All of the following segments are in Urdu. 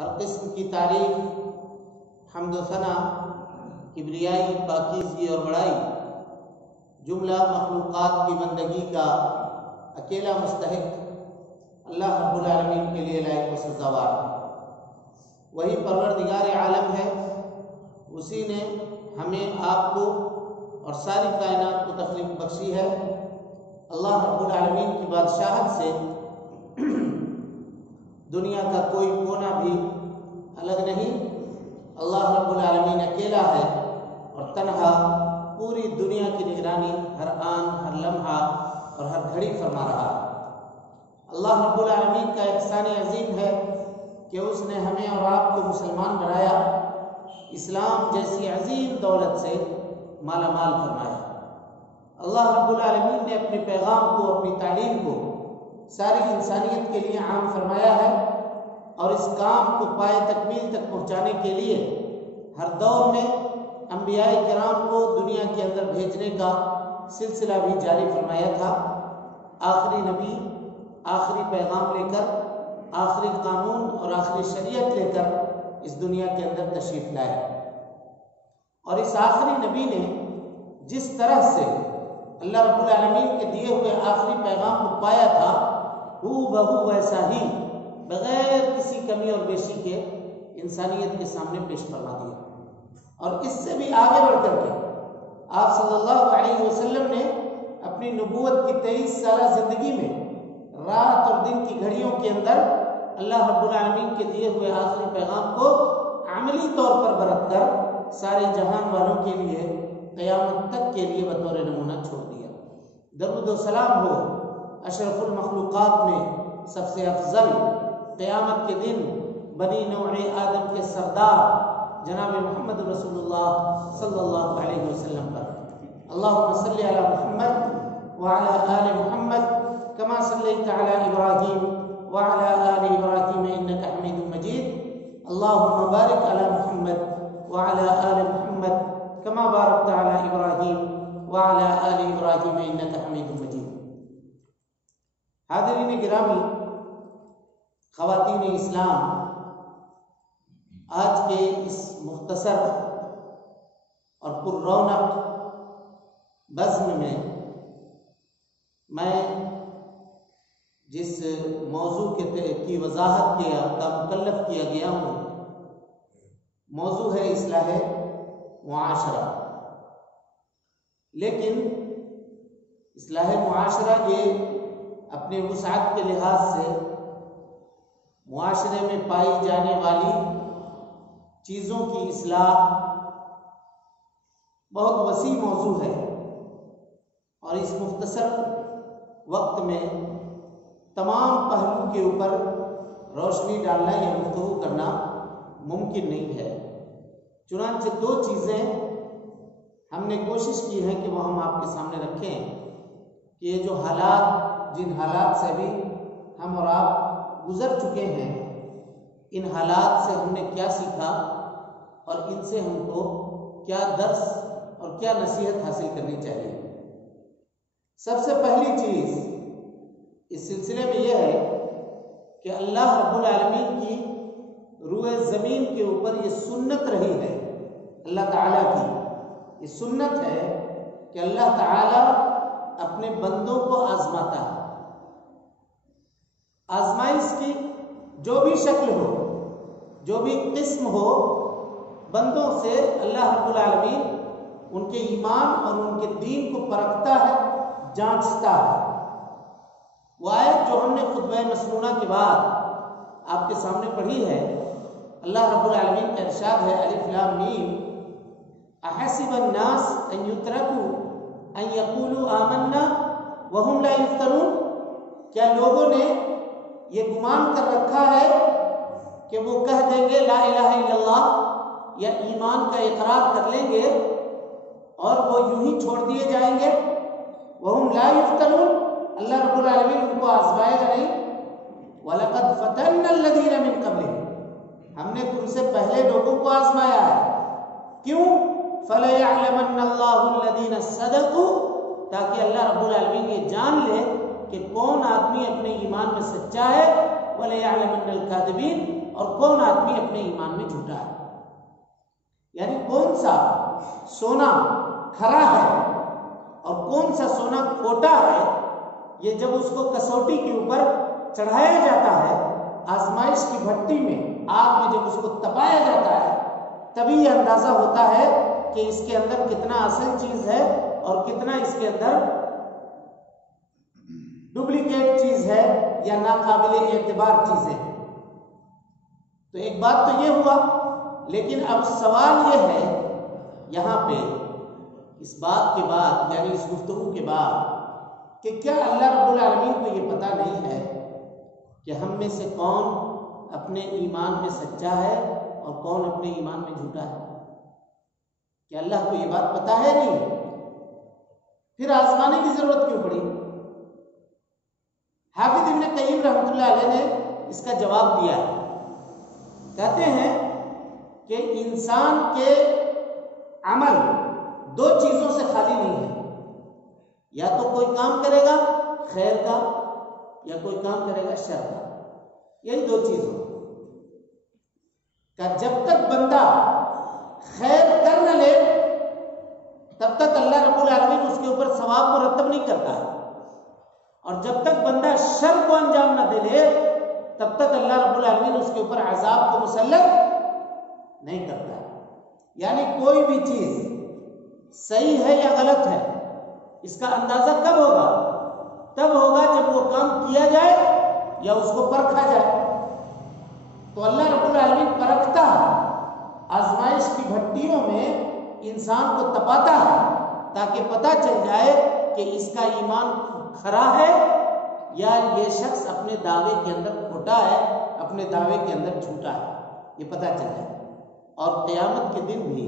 ہر قسم کی تعریف، حمد و ثنا، کبریائی، پاکیزگی اور بڑائی جملہ مخلوقات کی بندگی کا اکیلا مستحق اللہ رب العالمین کے لیے لائق و سزاوار ہے۔ وہی پروردگار عالم ہے، اسی نے ہمیں، آپ کو اور ساری کائنات کو تخلیق بخشی ہے۔ اللہ رب العالمین کی بادشاہت سے دنیا کا کوئی کونا بھی الگ نہیں۔ اللہ رب العالمین اکیلا ہے اور تنہا پوری دنیا کی نگرانی ہر آن، ہر لمحہ اور ہر گھڑی فرما رہا ہے۔ اللہ رب العالمین کا احسان عظیم ہے کہ اس نے ہمیں اور آپ کو مسلمان بنایا، اسلام جیسی عظیم دولت سے مالا مال فرمایا۔ اللہ رب العالمین نے اپنے پیغام کو، اپنی تعلیم کو ساری انسانیت کے لیے عام فرمایا ہے، اور اس کام کو پائے تکمیل تک پہنچانے کے لیے ہر دور میں انبیاء کرام کو دنیا کے اندر بھیجنے کا سلسلہ بھی جاری فرمایا تھا۔ آخری نبی آخری پیغام لے کر، آخری قانون اور آخری شریعت لے کر اس دنیا کے اندر تشریف لائے، اور اس آخری نبی نے جس طرح سے اللہ رب العالمین کے دیے ہوئے آخری پیغام کو پایا تھا، ہو بہو ویسا ہی بغیر کسی کمی اور بیشی کے انسانیت کے سامنے پیش فرما دیا۔ اور اس سے بھی آگے بڑھ کر کے آپ صلی اللہ علیہ وسلم نے اپنی نبوت کی 23 سالہ زندگی میں رات اور دن کی گھڑیوں کے اندر اللہ رب العالمین کے دیے ہوئے آخری پیغام کو عملی طور پر برت کر سارے جہان والوں کے لیے قیامت تک کے لیے بطور نمونہ چھوڑ دیا۔ درود و سلام ہو اشرف المخلوقات میں سب سے افضل، قیامت کے دن بنی نوع آدم کے سردار جناب محمد رسول اللہ صلی اللہ علیہ وسلم پر۔ اللہم صلی علی محمد وعلی آل محمد کما صلیت علی ابراہیم وعلی آل ابراہیم انک حمید مجید۔ اللہم بارک علی محمد وعلی آل محمد کما بارکت علی ابراہیم وعلی آل ابراہیم انک حمید مجید۔ حاضرین گرامی، خواتین اسلام، آج کے اس مختصر اور پر رونق بزم میں میں جس موضوع کی وضاحت کا مکلف کیا گیا ہوں، موضوع ہے اصلاح معاشرہ۔ لیکن اصلاح معاشرہ یہ اپنے وسعت کے لحاظ سے معاشرے میں پائی جانے والی چیزوں کی اصلاح بہت وسیع موضوع ہے، اور اس مختصر وقت میں تمام پہلو کے اوپر روشنی ڈالنا یا گفتگو کرنا ممکن نہیں ہے۔ چنانچہ دو چیزیں ہم نے کوشش کی ہے کہ وہ ہم آپ کے سامنے رکھیں کہ یہ جو حالات، جن حالات سے بھی ہم اور آپ گزر چکے ہیں، ان حالات سے ہم نے کیا سیکھا اور ان سے ہم کو کیا درس اور کیا نصیحت حاصل کرنی چاہیے۔ سب سے پہلی چیز اس سلسلے میں یہ ہے کہ اللہ رب العالمین کی روئے زمین کے اوپر یہ سنت رہی ہے، اللہ تعالیٰ کی یہ سنت ہے کہ اللہ تعالیٰ اپنے بندوں کو آزماتا ہے۔ آزمائش کی جو بھی شکل ہو، جو بھی قسم ہو، بندوں سے اللہ رب العالمین ان کے ایمان اور ان کے دین کو پرکھتا ہے، جانچتا ہے۔ وہ آیت جو ہم نے خطبہ مسنونہ کے بعد آپ کے سامنے پڑھی ہے، اللہ رب العالمین کا ارشاد ہے، الف لام میم، احسب الناس ان یترکوا ان یقولوا آمنا وہم لا یفتنون۔ کیا لوگوں نے یہ گمان کر رکھا ہے کہ وہ کہہ دیں گے لا الہ الا اللہ یا ایمان کا اقرار کر لیں گے اور وہ یوں ہی چھوڑ دیے جائیں گے؟ وہم لا یفتنون، اللہ رب العالمین ان کو آزمائے گا نہیں۔ وَلَقَدْ فَتَنَّا الَّذِينَ مِن قَبْلِهِمْ، ہم نے تم سے پہلے لوگوں کو آزمایا ہے۔ کیوں؟ فَلَيَعْلَمَنَّ اللَّهُ الَّذِينَ صَدَقُوا، تاکہ اللہ رب العالمین یہ جان لے کہ کون آدمی اپنے ایمان میں سچا ہے، وَلَيَعْلَمَنَّ الْكَاذِبِينَ، اور کون آدمی اپنے ایمان میں جھوٹا ہے، یعنی کون سا سونا کھرا ہے اور کون سا سونا کھوٹا ہے، یہ جب اس کو کسوٹی کے اوپر چڑھایا جاتا ہے، آزمائش کی بھٹی میں آگ میں جب اس کو تپایا جاتا ہے، تبھی یہ اندازہ ہوتا ہے کہ اس کے اندر کتنا اصل چیز ہے اور کتنا اس کے اندر ڈپلیکیٹ چیز ہے یا ناقابل اعتبار چیزیں ہیں۔ تو ایک بات تو یہ ہوا، لیکن اب سوال یہ ہے یہاں پہ اس بات کے بعد، یعنی اس گفتگو کے بعد، کہ کیا اللہ رب العالمین کو یہ پتہ نہیں ہے کہ ہم میں سے کون اپنے ایمان میں سچا ہے اور کون اپنے ایمان میں جھوٹا ہے؟ کیا اللہ کو یہ بات پتہ ہے نہیں؟ پھر آزمانے کی ضرورت کیوں پڑی؟ حافظ ابن قیم رحمۃ اللہ علیہ نے اس کا جواب دیا ہے، کہتے ہیں کہ انسان کے عمل دو چیزوں سے خالی نہیں ہے، یا تو کوئی کام کرے گا خیر کا یا کوئی کام کرے گا شر کا، یہی دو چیزوں کا جب تک بندہ خیر کر نہ لے تب تک اللہ رب العالمین اس کے اوپر ثواب مرتب نہیں کرتا ہے، اور جب تک بندہ شر کو انجام نہ دے لے تب تک اللہ رب العالمین اس کے اوپر عذاب کو مسلط نہیں کرتا ہے۔ یعنی کوئی بھی چیز صحیح ہے یا غلط ہے، اس کا اندازہ کب ہوگا؟ تب ہوگا جب وہ کام کیا جائے یا اس کو پرکھا جائے۔ تو اللہ رب العالمین پرکھتا ہے، آزمائش کی بھٹیوں میں انسان کو تپاتا ہے تاکہ پتہ چل جائے کہ اس کا ایمان کھرا ہے یا یہ شخص اپنے دعوے کے اندر کھوٹا ہے، اپنے دعوے کے اندر جھوٹا ہے، یہ پتہ چل جائے۔ اور قیامت کے دن بھی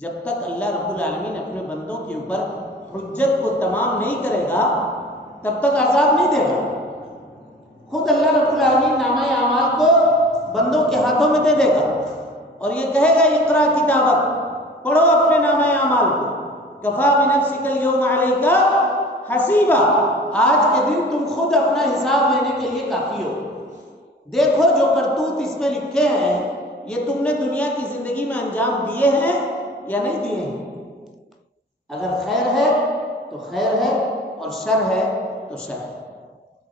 جب تک اللہ رب العالمین اپنے بندوں کے اوپر حجت کو تمام نہیں کرے گا تب تک عذاب نہیں دے گا۔ خود اللہ رب العالمین نامہ اعمال کو بندوں کے ہاتھوں میں دے دے گا اور یہ کہے گا اقرا کتابک، پڑھو اپنے نامہ اعمال کو، کفا بنفسک اليوم علیک حسیبا، آج کے دن تم خود اپنا حساب لینے کے لیے کافی ہو، دیکھو جو کرتوت اس میں لکھے ہیں یہ تم نے دنیا کی زندگی میں انجام دیے ہیں یا نہیں دیے ہیں۔ اگر خیر ہے تو خیر ہے اور شر ہے تو شر ہے۔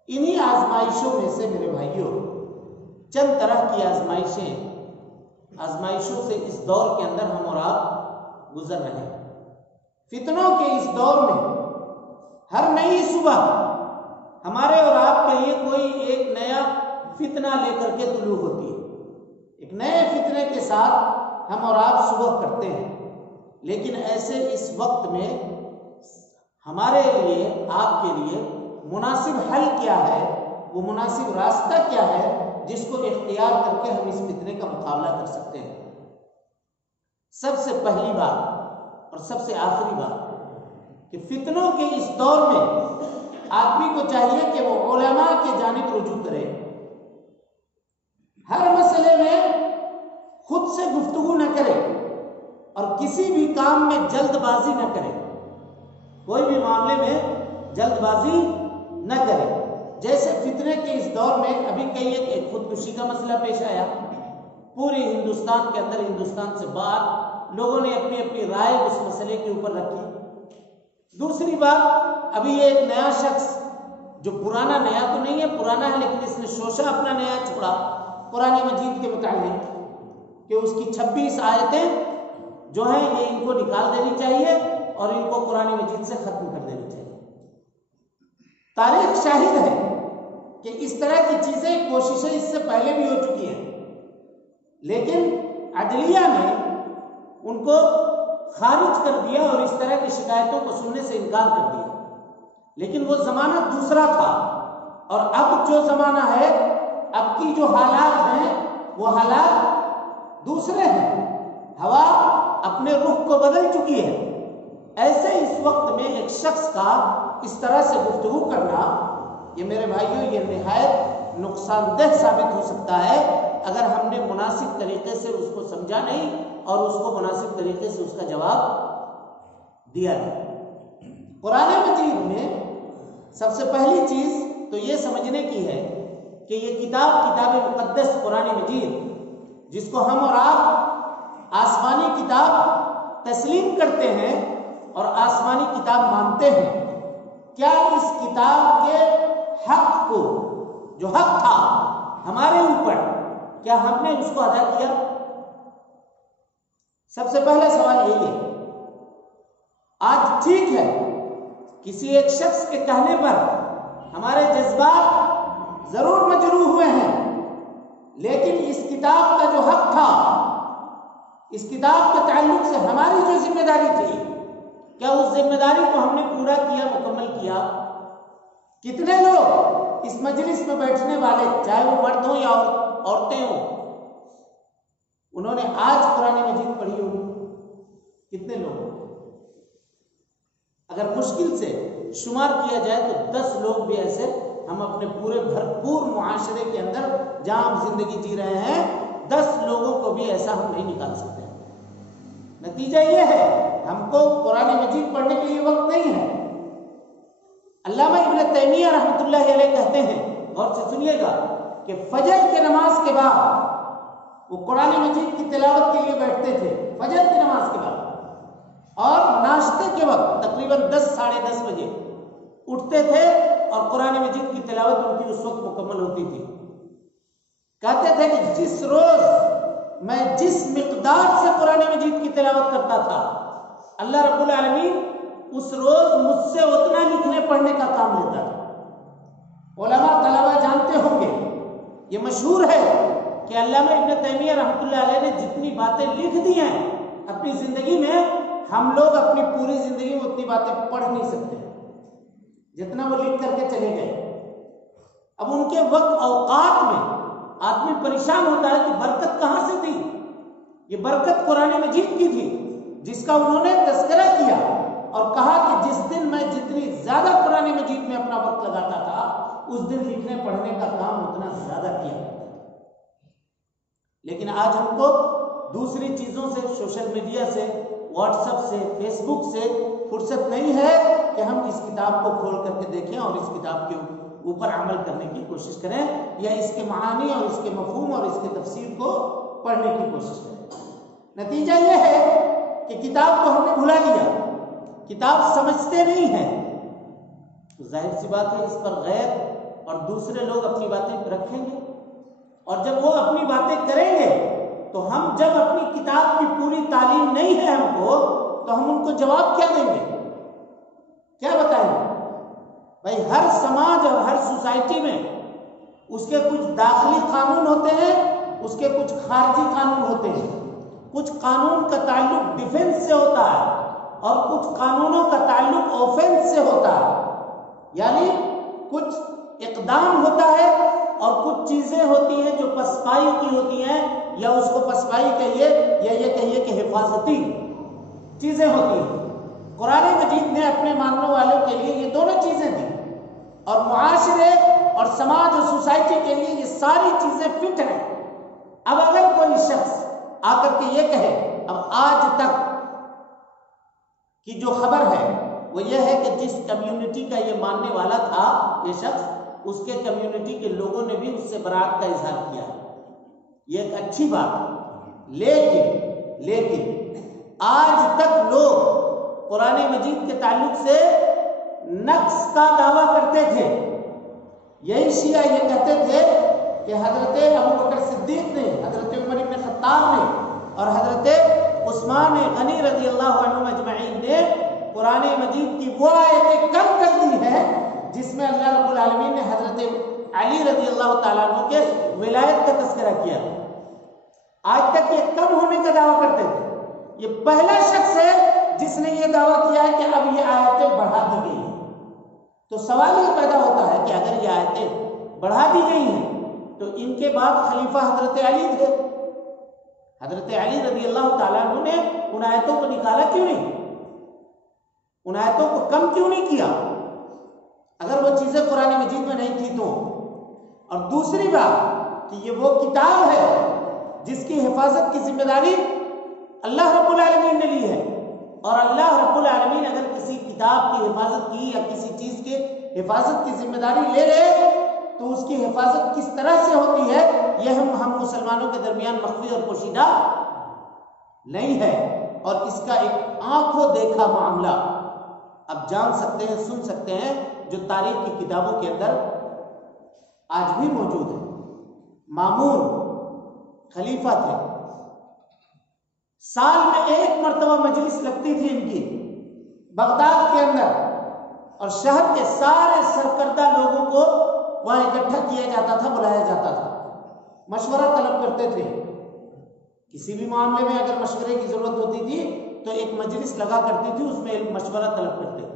انہی آزمائشوں میں سے میرے بھائیوں چند طرح کی آزمائشوں سے اس دور کے اندر ہم اور آپ گزر رہے ہیں۔ فتنوں کے اس دور میں ہر نئی صبح ہمارے اور آپ کے لیے کوئی ایک نیا فتنہ لے کر کے طلوع ہوتی ہے، ایک نئے فتنے کے ساتھ ہم اور آپ صبح کرتے ہیں۔ لیکن ایسے اس وقت میں ہمارے لیے، آپ کے لیے مناسب حل کیا ہے، وہ مناسب راستہ کیا ہے جس کو اختیار کر کے ہم اس فتنے کا مقابلہ کر سکتے ہیں؟ سب سے پہلی بات اور سب سے آخری بات کہ فتنوں کے اس دور میں آدمی کو چاہیے کہ وہ علماء کے جانب رجوع کرے، ہر مسئلے میں خود سے گفتگو نہ کرے اور کسی بھی کام میں جلد بازی نہ کرے، کوئی بھی معاملے میں جلد بازی نہ کرے۔ جیسے فتنے کے اس دور میں ابھی کئی ایک خودکشی کا مسئلہ پیش آیا، پورے ہندوستان کے اندر، ہندوستان سے باہر لوگوں نے اپنی اپنی رائے اس مسئلے کے اوپر رکھی۔ دوسری بات، ابھی یہ ایک نیا شخص جو پرانا نیا تو نہیں ہے، پرانا ہے لیکن اس نے شوشہ اپنا نیا چھوڑا قرآن مجید کے متعلق کہ اس کی 26 آیتیں جو ہیں یہ ان کو نکال دینی چاہیے اور ان کو قرآن مجید سے ختم کر دینی چاہیے۔ تاریخ شاہد ہے کہ اس طرح کی چیزیں، کوششیں اس سے پہلے بھی ہو چکی ہیں، لیکن عدلیہ نے ان کو خارج کر دیا اور اس طرح کی شکایتوں کو سننے سے انکار کر دیا۔ لیکن وہ زمانہ دوسرا تھا اور اب جو زمانہ ہے، اب کی جو حالات ہیں وہ حالات دوسرے ہیں، ہوا اپنے رخ کو بدل چکی ہے۔ ایسے اس وقت میں ایک شخص کا اس طرح سے گفتگو کرنا، یہ میرے بھائیوں یہ نہایت نقصان دہ ثابت ہو سکتا ہے اگر ہم نے مناسب طریقے سے اس کو سمجھا نہیں اور اس کو مناسب طریقے سے اس کا جواب دیا نہیں۔ قرآن مجید میں سب سے پہلی چیز تو یہ سمجھنے کی ہے کہ یہ کتاب مقدس قرآن مجید، جس کو ہم اور آپ آسمانی کتاب تسلیم کرتے ہیں اور آسمانی کتاب مانتے ہیں، کیا اس کتاب کے حق کو، جو حق تھا ہمارے اوپر، کیا ہم نے اس کو ادا کیا؟ سب سے پہلا سوال یہی ہے۔ آج ٹھیک ہے کسی ایک شخص کے کہنے پر ہمارے جذبات ضرور مجروح ہوئے ہیں، لیکن اس کتاب کا جو حق تھا، اس کتاب کے تعلق سے ہماری جو ذمہ داری تھی، کیا اس ذمہ داری کو ہم نے پورا کیا، مکمل کیا؟ کتنے لوگ اس مجلس میں بیٹھنے والے، چاہے وہ مرد ہوں یا عورتیں ہوں، انہوں نے آج قرآن مجید پڑھی ہوگی؟ کتنے لوگ؟ اگر مشکل سے شمار کیا جائے تو 10 لوگ بھی ایسے ہم اپنے پورے بھرپور معاشرے کے اندر جہاں ہم زندگی جی رہے ہیں، 10 لوگوں کو بھی ایسا ہم نہیں نکال سکتے۔ نتیجہ یہ ہے ہم کو قرآن مجید پڑھنے کے لیے وقت نہیں ہے۔ علامہ ابن تیمیہ رحمۃ اللہ علیہ کہتے ہیں، غور سے سنیے گا، کہ فجر کے نماز کے بعد وہ قرآن مجید کی تلاوت کے لیے بیٹھتے تھے، فجر کی نماز کے بعد، اور ناشتے کے وقت تقریباً 10 ساڑھے 10 بجے اٹھتے تھے اور قرآن مجید کی تلاوت ان کی اس وقت مکمل ہوتی تھی۔ کہتے تھے کہ جس روز میں جس مقدار سے قرآن مجید کی تلاوت کرتا تھا، اللہ رب العالمین اس روز مجھ سے اتنا لکھنے پڑھنے کا کام لیتا تھا۔ علماء طلبہ جانتے ہوں گے، یہ مشہور ہے کہ علامہ ابن تیمیہ رحمۃ اللہ علیہ نے جتنی باتیں لکھ دی ہیں اپنی زندگی میں، ہم لوگ اپنی پوری زندگی میں اتنی باتیں پڑھ نہیں سکتے جتنا وہ لکھ کر کے چلے گئے۔ اب ان کے وقت اوقات میں آدمی پریشان ہوتا ہے کہ برکت کہاں سے تھی؟ یہ برکت قرآن مجید کی تھی، جس کا انہوں نے تذکرہ کیا اور کہا کہ جس دن میں جتنی زیادہ قرآن مجید میں اپنا وقت لگاتا تھا، اس دن لکھنے پڑھنے کا کام اتنا زیادہ کیا۔ لیکن آج ہم کو دوسری چیزوں سے، سوشل میڈیا سے، واٹس ایپ سے، فیس بک سے فرصت نہیں ہے کہ ہم اس کتاب کو کھول کر کے دیکھیں اور اس کتاب کے اوپر عمل کرنے کی کوشش کریں، یا اس کے معانی اور اس کے مفہوم اور اس کے تفسیر کو پڑھنے کی کوشش کریں۔ نتیجہ یہ ہے کہ کتاب کو ہم نے بھلا لیا، کتاب سمجھتے نہیں ہیں، تو ظاہر سی بات ہے اس پر غیر اور دوسرے لوگ اپنی باتیں رکھیں گے، اور جب وہ اپنی باتیں کریں گے تو ہم جب اپنی کتاب کی پوری تعلیم نہیں ہے ہم کو، تو ہم ان کو جواب کیا دیں گے؟ کیا بتائیں گے؟ بھائی ہر سماج اور ہر سوسائٹی میں اس کے کچھ داخلی قانون ہوتے ہیں، اس کے کچھ خارجی قانون ہوتے ہیں۔ کچھ قانون کا تعلق ڈیفنس سے ہوتا ہے اور کچھ قانونوں کا تعلق اوفنس سے ہوتا ہے، یعنی کچھ اقدام ہوتا ہے اور کچھ چیزیں ہوتی ہیں جو پسپائی کی ہوتی ہیں، یا اس کو پسپائی کہیے یا یہ کہیے کہ حفاظتی چیزیں ہوتی ہیں۔ قرآن مجید نے اپنے ماننے والوں کے لیے یہ دونوں چیزیں دی، اور معاشرے اور سماج اور سوسائٹی کے لیے یہ ساری چیزیں فٹ ہیں۔ اب اگر کوئی شخص آ کر کے یہ کہے، اب آج تک کی جو خبر ہے وہ یہ ہے کہ جس کمیونٹی کا یہ ماننے والا تھا یہ شخص، اس کے کمیونٹی کے لوگوں نے بھی اس سے برات کا اظہار کیا، یہ ایک اچھی بات۔ لیکن آج تک لوگ قرآن مجید کے تعلق سے نقص کا دعویٰ کرتے تھے۔ یہی شیعہ یہ کہتے تھے کہ حضرت ابوبکر صدیق نے، حضرت عمر بن خطاب نے اور حضرت عثمان غنی رضی اللہ عنہ اجمعین نے قرآن مجید کی وہ آیتیں کم کر دی ہیں جس میں اللہ رب العالمین نے حضرت علی رضی اللہ تعالیٰ عنہ کے ولایت کا تذکرہ کیا۔ آج تک یہ کم ہونے کا دعویٰ کرتے تھے۔ یہ پہلا شخص ہے جس نے یہ دعویٰ کیا ہے کہ اب یہ آیتیں بڑھا دی گئی ہیں۔ تو سوال یہ پیدا ہوتا ہے کہ اگر یہ آیتیں بڑھا دی گئی ہیں تو ان کے بعد خلیفہ حضرت علی تھے، حضرت علی رضی اللہ تعالیٰ عنہ نے ان آیتوں کو نکالا کیوں نہیں؟ ان آیتوں کو کم کیوں نہیں کیا اگر وہ چیزیں قرآن مجید میں نہیں تھی تو؟ اور دوسری بات کہ یہ وہ کتاب ہے جس کی حفاظت کی ذمہ داری اللہ رب العالمین نے لی ہے، اور اللہ رب العالمین اگر کسی کتاب کی حفاظت کی یا کسی چیز کی حفاظت کی ذمہ داری لے لے تو اس کی حفاظت کس طرح سے ہوتی ہے یہ ہم مسلمانوں کے درمیان مخفی اور پوشیدہ نہیں ہے، اور اس کا ایک آنکھوں دیکھا معاملہ اب جان سکتے ہیں، سن سکتے ہیں، جو تاریخ کی کتابوں کے اندر آج بھی موجود ہے۔ مامون خلیفہ تھے، سال میں ایک مرتبہ مجلس لگتی تھی ان کی بغداد کے اندر، اور شہر کے سارے سرکردہ لوگوں کو وہاں اکٹھا کیا جاتا تھا، بلایا جاتا تھا، مشورہ طلب کرتے تھے۔ کسی بھی معاملے میں اگر مشورے کی ضرورت ہوتی تھی تو ایک مجلس لگا کرتی تھی، اس میں مشورہ طلب کرتے تھے۔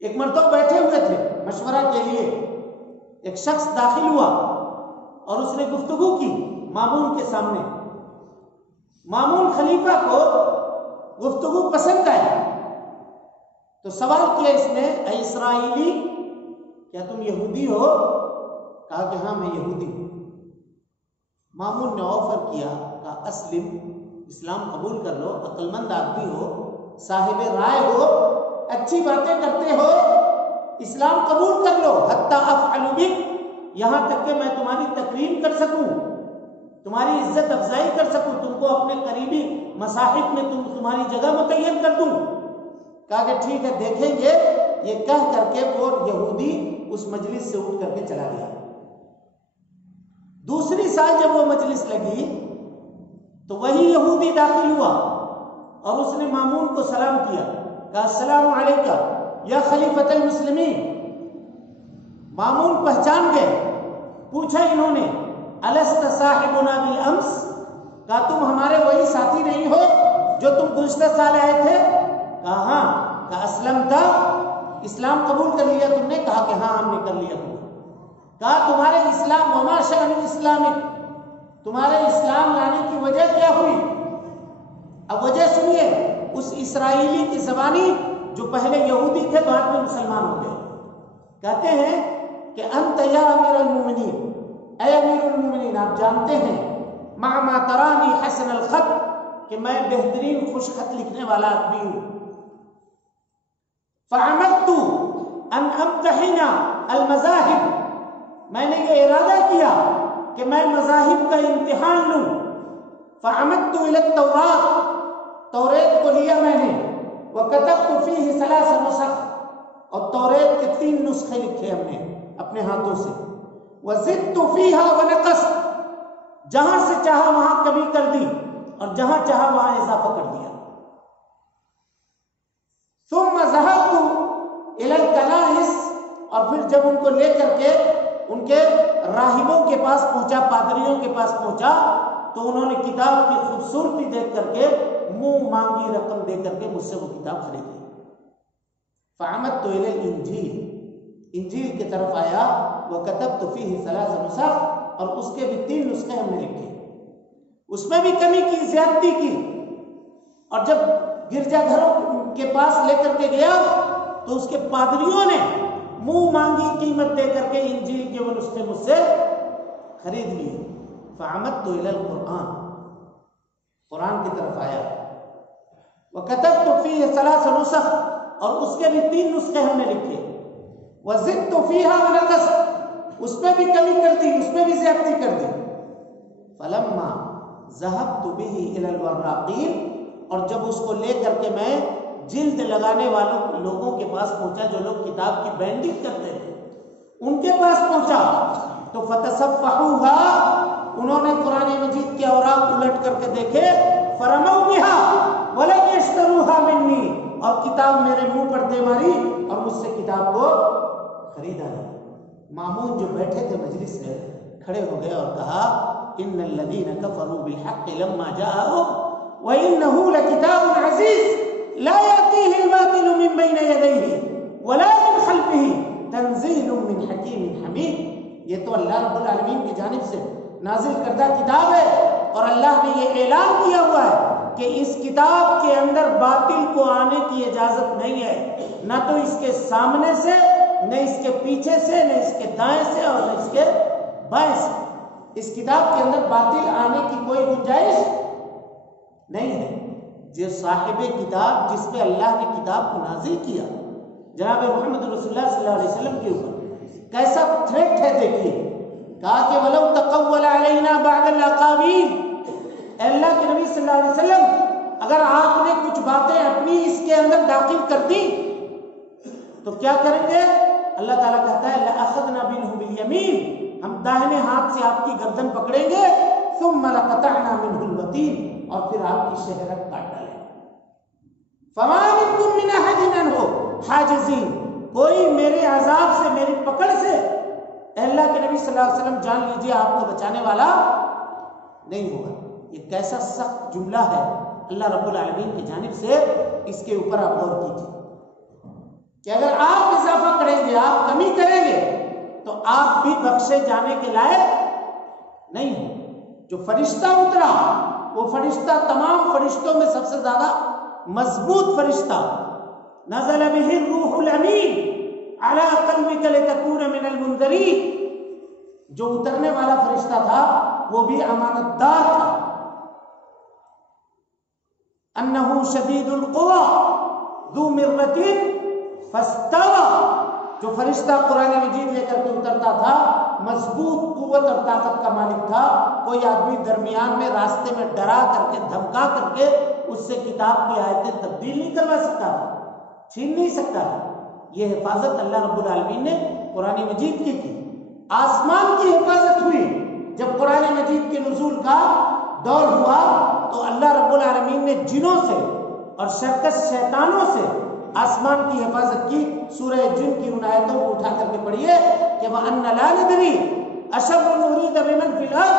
ایک مرتبہ بیٹھے ہوئے تھے مشورہ کے لیے، ایک شخص داخل ہوا اور اس نے گفتگو کی مامون کے سامنے۔ مامون خلیفہ کو گفتگو پسند آئی تو سوال کیا اس نے، اے اسرائیلی، کیا تم یہودی ہو؟ کہا کہ ہاں میں یہودی ہوں۔ مامون نے آفر کیا، کہا اسلم، اسلام قبول کر لو، عقل مند آدمی ہو، صاحب رائے ہو، اچھی باتیں کرتے ہو، اسلام قبول کر لو، حتی افعل بک، یہاں تک کہ میں تمہاری تکریم کر سکوں، تمہاری عزت افزائی کر سکوں، تم کو اپنے قریبی مصاحف میں تمہاری جگہ متعین کر دوں۔ کہا کہ ٹھیک ہے دیکھیں گے۔ یہ کہہ کر کے وہ یہودی اس مجلس سے اٹھ کر کے چلا گیا۔ دوسری سال جب وہ مجلس لگی تو وہی یہودی داخل ہوا اور اس نے مامون کو سلام کیا، کہا السلام علیکہ یا خلیفۃ المسلمین۔ مامون پہچان گئے، پوچھا انہوں نے الست صاحبنا بالامس، کہا تم ہمارے وہی ساتھی نہیں ہو جو تم گزشتہ سال آئے تھے؟ کہا ہاں۔ کہا اسلمت، اسلام قبول کر لیا تم نے؟ کہا کہ ہاں ہم نے کر لیا۔ کہا تمہارے اسلام وما شأن الاسلام، تمہارے اسلام لانے کی وجہ کیا ہوئی؟ اب وجہ سنیے، اس اسرائیلی کی زبانی جو پہلے یہودی تھے بعد میں مسلمان ہو گئے، کہتے ہیں کہ انت یا امیر المومنین، اے امیر المومنین، آپ جانتے ہیں مع ما ترانی حسن الخط، کہ میں بہترین خوش خط لکھنے والا آدمی ہوں۔ فعمدت ان امتحن المذاہب، میں نے یہ ارادہ کیا کہ میں مذاہب کا امتحان لوں۔ فعمدت الى التوراۃ، توریت کو لیا میں نے، وکتبت فیہ 3 نسخ، اور توریت کے 3 نسخے لکھے ہم نے اپنے ہاتھوں سے۔ وزدت فیہا ونقصت، جہاں سے چاہا وہاں کمی کر دی اور جہاں چاہا وہاں اضافہ کر دیا۔ ثم ذهبت الى الكنائس، اور پھر جب ان کو لے کر کے ان کے راہبوں کے پاس پہنچا، پادریوں کے پاس پہنچا، تو انہوں نے کتاب کی خوبصورتی دیکھ کر کے منہ مانگی رقم دے کر کے مجھ سے وہ کتاب خرید لی۔ فعمدت الى الانجیل، انجیل کی طرف آیا، وکتبت فیہ 3 نسخ، اور اس کے بھی 3 نسخے ہم نے لکھے، اس میں بھی کمی کی، زیادتی کی۔ اور جب گرجا گھروں کے پاس لے کر کے گیا تو اس کے پادریوں نے منہ مانگی قیمت دے کر کے انجیل کے وہ نسخے مجھ سے خرید لیے۔ فعمدت الى القرآن، قرآن کی طرف آیا، وکتبت فیہ 3 نسخ، اور اس کے بھی 3 نسخے ہم نے لکھے۔ وزدت فیہا ونقصت، اس میں بھی کمی کر دی، اس میں بھی زیادتی کر دی۔ فلما ذهبت به الى الوراقین، اور جب اس کو لے کر کے میں جلد لگانے والوں لوگوں کے پاس پہنچا، جو لوگ کتاب کی بینڈنگ کرتے ہیں ان کے پاس پہنچا، تو فتصفحوها، انہوں نے قرآن مجید کے اوراق الٹ کر کے دیکھے، فرموا بها ولم يشتروها مني، اور کتاب میرے منہ پر دے ماری اور مجھ سے کتاب کو خریدا نہیں۔ مامون جو بیٹھے تھے مجلس سے کھڑے ہو گئے اور کہا ان الذين كفروا بالحق لما جاءهم وانه لكتاب عزيز لا يأتيه الباطل من بين يديه ولا من خلفه تنزيل من حكيم حميد، یہ تو اللہ رب العالمین کی جانب سے نازل کردہ کتاب ہے، اور اللہ نے یہ اعلان کیا ہوا ہے کہ اس کتاب کے اندر باطل کو آنے کی اجازت نہیں ہے، نہ تو اس کے سامنے سے، نہ اس کے پیچھے سے، نہ اس کے دائیں سے، اور نہ اس کے بائیں سے۔ اس کتاب کے اندر باطل آنے کی کوئی گنجائش نہیں ہے۔ جو صاحب کتاب، جس پہ اللہ نے کتاب کو نازل کیا، جناب محمد رسول اللہ صلی اللہ علیہ وسلم کے اوپر، کیسا تھریٹ ہے دیکھیے. کہا کہ وَلَوْ تَقَوَّلَ عَلَيْنَا بَعْدَ الْأَقَاوِيلِ، اے اللہ کے نبی صلی اللہ علیہ وسلم اگر آپ نے کچھ باتیں اپنی اس کے اندر داخل کر دی تو کیا کریں گے؟ اللہ تعالیٰ کہتا ہے لَأَخَذْنَا مِنْهُ بِالْيَمِينِ، ہم داہنے ہاتھ سے آپ کی گردن پکڑیں گے، ثُمَّ لَقَطَعْنَا مِنْهُ الْوَتِينَ، اور پھر آپ کی شہرت کاٹ ڈالیں گے. فَمَا مِنْكُمْ مِنْ أَحَدٍ عَنْهُ حَاجِزِينَ، کوئی میرے عذاب سے، میری پکڑ سے، اے اللہ کے نبی صلی اللہ علیہ وسلم جان لیجئے آپ کو بچانے والا نہیں ہوگا. یہ کیسا سخت جملہ ہے اللہ رب العالمین کی جانب سے. اس کے اوپر آپ غور کیجیے کہ اگر آپ اضافہ کریں گے، آپ کمی کریں گے تو آپ بھی بخشے جانے کے لائق نہیں ہو. جو فرشتہ اترا وہ فرشتہ تمام فرشتوں میں سب سے زیادہ مضبوط فرشتہ، نزل به الروح الامین علی قلبک لتکون من المنذرین، جو اترنے والا فرشتہ تھا وہ بھی امانت دار تھا. انہ شدید القوی ذو مرۃ فاستوى، جو فرشتہ قرآن مجید لے کر کے اترتا تھا مضبوط قوت اور طاقت کا مالک تھا. کوئی آدمی درمیان میں راستے میں ڈرا کر کے دھمکا کر کے اس سے کتاب کی آیتیں تبدیل نہیں کروا سکتا تھا، چھین نہیں سکتا تھا. یہ حفاظت اللہ رب العالمین نے قرآن مجید کی کی. آسمان کی حفاظت ہوئی. جب قرآن مجید کے نزول کا دور ہوا تو اللہ رب العالمین نے جنوں سے اور شرکس شیطانوں سے آسمان کی حفاظت کی. سورہ جن کی ان آیتوں کو اٹھا کر کے پڑھیے کہ وَأَنَّ لَا نَدْرِي أَشَرٌّ أُرِيدَ بِمَنْ فِي الْأَرْضِ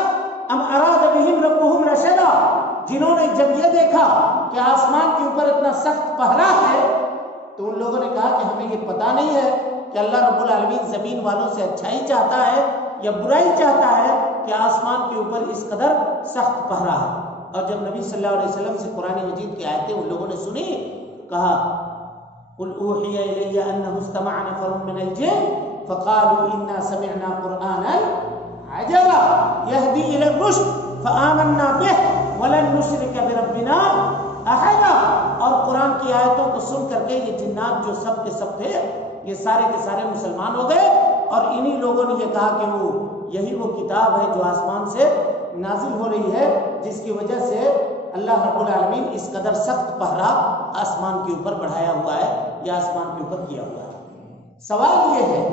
أَمْ أَرَادَ بِهِمْ رَبُّهُمْ رَشَدًا، جنہوں نے جب یہ دیکھا کہ آسمان کے اوپر اتنا سخت پہرا ہے تو ان لوگوں نے کہا کہ ہمیں یہ پتا نہیں ہے کہ اللہ رب العالمین زمین والوں سے اچھائی چاہتا ہے یا برائی چاہتا ہے کہ آسمان کے اوپر اس قدر سخت پہرا ہے. اور جب نبی صلی اللہ علیہ وسلم سے قرآن مجید کی آیتیں ان لوگوں نے سنی، کہا قُلْ أُوحِيَ إِلَيَّ أَنَّهُ اسْتَمَعَ نَفَرٌ مِّنَ الْجِنِّ فَقَالُوا إِنَّا سَمِعْنَا قُرْآنًا عَجَبًا يَهْدِي إِلَى الرُّشْدِ فَآمَنَّا بِهِ وَلَن نُّشْرِكَ بِرَبِّنَا أَحَدًا. اور قرآن کی آیتوں کو سن کر کے یہ جنات جو سب کے سب تھے یہ سارے کے سارے مسلمان ہو گئے. اور انہی لوگوں نے یہ کہا کہ یہی وہ کتاب ہے جو آسمان سے نازل ہو رہی ہے، جس کی وجہ سے اللہ رب العالمین اس قدر سخت پہرا آسمان کے اوپر بڑھایا ہوا ہے یا آسمان کے اوپر کیا ہوا ہے. سوال یہ ہے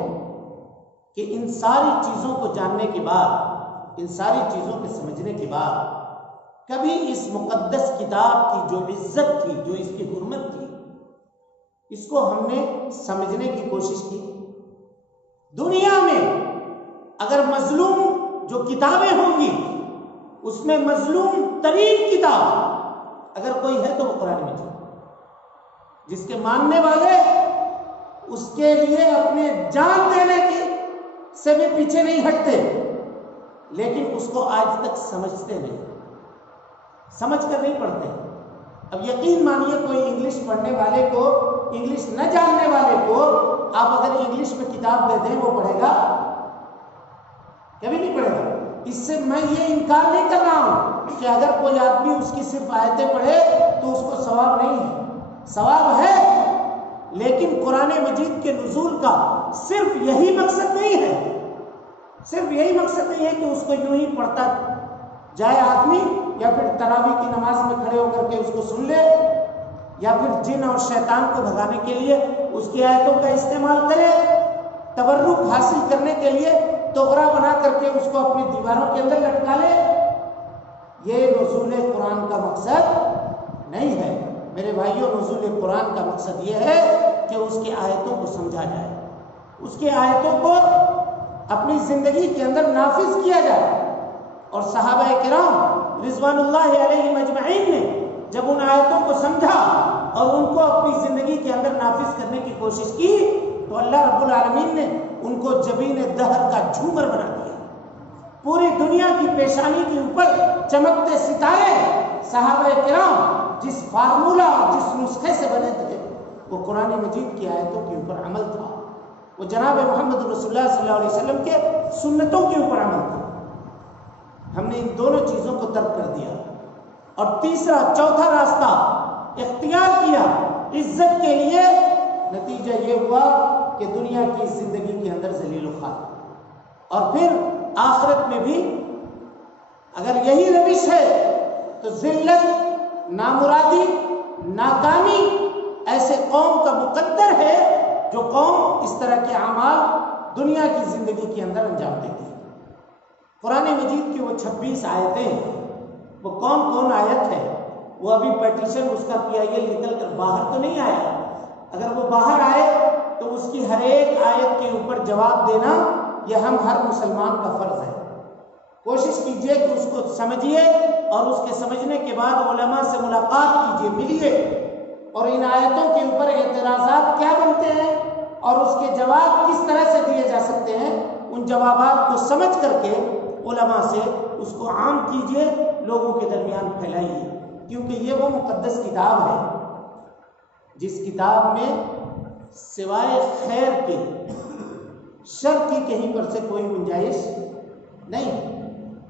کہ ان ساری چیزوں کو جاننے کے بعد، ان ساری چیزوں کو سمجھنے کے بعد کبھی اس مقدس کتاب کی جو عزت تھی، جو اس کی حرمت تھی، اس کو ہم نے سمجھنے کی کوشش کی؟ دنیا میں اگر مظلوم جو کتابیں ہوں گی اس میں مظلوم ترین کتاب اگر کوئی ہے تو وہ قرآن مجید، جس کے ماننے والے اس کے لیے اپنے جان دینے کے سے بھی پیچھے نہیں ہٹتے، لیکن اس کو آج تک سمجھتے نہیں، سمجھ کر نہیں پڑھتے. اب یقین مانیے کوئی انگلش پڑھنے والے کو، انگلش نہ جاننے والے کو آپ اگر انگلش میں کتاب دے دیں وہ پڑھے گا؟ کبھی نہیں پڑھے گا. اس سے میں یہ انکار نہیں کر رہا ہوں کہ اگر کوئی آدمی اس کی صرف آیتیں پڑھے تو اس کو ثواب نہیں ہے، ثواب ہے، لیکن قرآن مجید کے نزول کا صرف یہی مقصد نہیں ہے، صرف یہی مقصد نہیں ہے کہ اس کو یوں ہی پڑھتا جائے آدمی، یا پھر تراویح کی نماز میں کھڑے ہو کر کے اس کو سن لے، یا پھر جن اور شیطان کو بھگانے کے لیے اس کی آیتوں کا استعمال کرے، تبرک حاصل کرنے کے لیے توغرا بنا کر کے اس کو اپنی دیواروں کے اندر لٹکا لے. یہ نزول قرآن کا مقصد نہیں ہے میرے بھائیوں. نزول قرآن کا مقصد یہ ہے کہ اس کی آیتوں کو سمجھا جائے، اس کی آیتوں کو اپنی زندگی کے اندر نافذ کیا جائے. اور صحابہ کرام رضوان اللہ علیہم اجمعین نے جب ان آیتوں کو سمجھا اور ان کو اپنی زندگی کے اندر نافذ کرنے کی کوشش کی تو اللہ رب العالمین نے ان کو جبین دہر کا جھومر بنا دیا. پوری دنیا کی پیشانی کے اوپر چمکتے ستارے صحابہ کرام جس فارمولہ اور جس نسخے سے بنے تھے وہ قرآن مجید کی آیتوں کے اوپر عمل تھا، وہ جناب محمد رسول اللہ صلی اللہ علیہ وسلم کے سنتوں کے اوپر عمل تھا. ہم نے ان دونوں چیزوں کو ترک کر دیا اور تیسرا چوتھا راستہ اختیار کیا عزت کے لیے. نتیجہ یہ ہوا کہ دنیا کی زندگی کے اندر ذلیل و خوار، اور پھر آخرت میں بھی اگر یہی روش ہے تو ذلت، نامرادی، ناکامی ایسے قوم کا مقدر ہے جو قوم اس طرح کے اعمال دنیا کی زندگی کے اندر انجام دیتی ہے۔ قرآن مجید کی وہ 26 آیتیں ہیں، وہ کون کون آیت ہے؟ وہ ابھی پیٹیشن اس کا PIL نکل کر باہر تو نہیں آیا، اگر وہ باہر آئے تو اس کی ہر ایک آیت کے اوپر جواب دینا یہ ہم ہر مسلمان کا فرض ہے۔ کوشش کیجئے کہ اس کو سمجھیے، اور اس کے سمجھنے کے بعد علماء سے ملاقات کیجئے، ملیے، اور ان آیتوں کے اوپر اعتراضات کیا بنتے ہیں اور اس کے جواب کس طرح سے دیے جا سکتے ہیں، ان جوابات کو سمجھ کر کے علماء سے اس کو عام کیجئے، لوگوں کے درمیان پھیلائیے، کیونکہ یہ وہ مقدس کتاب ہے جس کتاب میں سوائے خیر کے شر کی کہیں پر سے کوئی گنجائش نہیں۔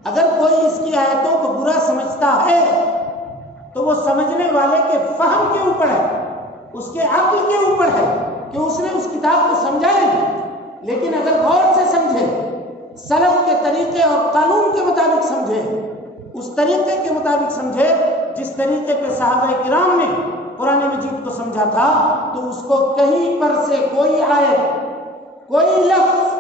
اگر کوئی اس کی آیتوں کو برا سمجھتا ہے تو وہ سمجھنے والے کے فہم کے اوپر ہے، اس کے عقل کے اوپر ہے کہ اس نے اس کتاب کو سمجھا نہیں، لیکن اگر غور سے سمجھے، سلف کے طریقے اور قانون کے مطابق سمجھے، اس طریقے کے مطابق سمجھے جس طریقے پہ صحابہ کرام نے قرآن مجید کو سمجھا تھا، تو اس کو کہیں پر سے کوئی آیت، کوئی لفظ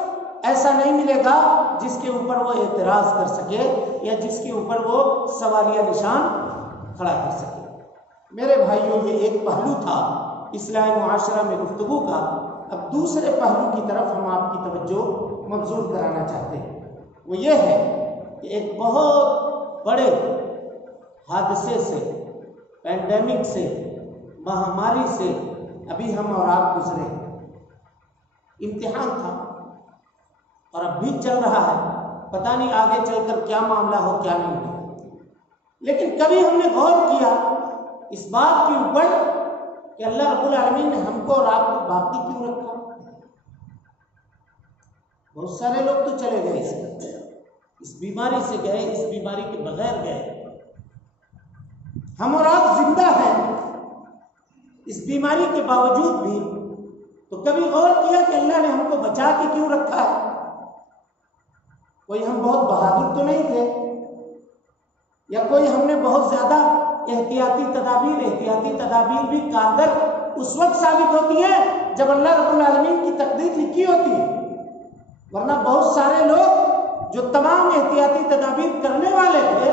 ایسا نہیں ملے گا جس کے اوپر وہ اعتراض کر سکے یا جس کے اوپر وہ سوالیہ نشان کھڑا کر سکے۔ میرے بھائیوں، یہ ایک پہلو تھا اصلاح معاشرہ میں گفتگو کا۔ اب دوسرے پہلو کی طرف ہم آپ کی توجہ مبذول کرانا چاہتے ہیں، وہ یہ ہے کہ ایک بہت بڑے حادثے سے، پینڈیمک سے، مہاماری سے ابھی ہم اور آپ گزرے۔ امتحان تھا اور اب بھی چل رہا ہے، پتہ نہیں آگے چل کر کیا معاملہ ہو کیا نہیں ہو، لیکن کبھی ہم نے غور کیا اس بات کے اوپر کہ اللہ رب العالمین نے ہم کو اور آپ کو باقی کیوں رکھا؟ بہت سارے لوگ تو چلے گئے، اس بیماری سے گئے، اس بیماری کے بغیر گئے، ہم اور آپ زندہ ہیں اس بیماری کے باوجود بھی۔ تو کبھی غور کیا کہ اللہ نے ہم کو بچا کے کیوں رکھا ہے؟ کوئی ہم بہت بہادر تو نہیں تھے، یا کوئی ہم نے بہت زیادہ احتیاطی تدابیر بھی کارگر اس وقت ثابت ہوتی ہے جب اللہ رب العالمین کی تقدیر لکھی ہوتی ہے، ورنہ بہت سارے لوگ جو تمام احتیاطی تدابیر کرنے والے تھے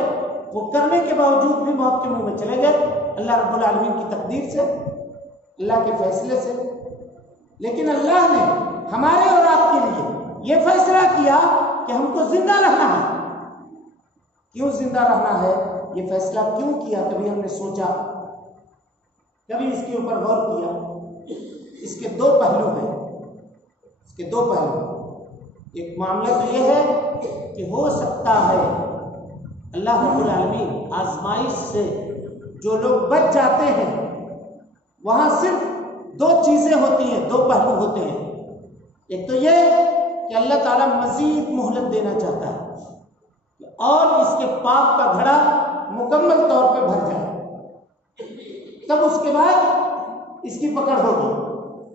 وہ کرنے کے باوجود بھی موت کے منہ میں چلے گئے، اللہ رب العالمین کی تقدیر سے، اللہ کے فیصلے سے۔ لیکن اللہ نے ہمارے اور آپ کے لیے یہ فیصلہ کیا کہ ہم کو زندہ رہنا ہے۔ کیوں زندہ رہنا ہے؟ یہ فیصلہ کیوں کیا؟ کبھی ہم نے سوچا، کبھی اس کے اوپر غور کیا؟ اس کے دو پہلو ہیں، اس کے دو پہلو۔ ایک معاملہ تو یہ ہے کہ ہو سکتا ہے اللہ رب العالمین آزمائش سے جو لوگ بچ جاتے ہیں، وہاں صرف دو چیزیں ہوتی ہیں، دو پہلو ہوتے ہیں۔ ایک تو یہ کہ اللہ تعالیٰ مزید مہلت دینا چاہتا ہے اور اس کے پاپ کا گھڑا مکمل طور پہ بھر جائے، تب اس کے بعد اس کی پکڑ ہوگی۔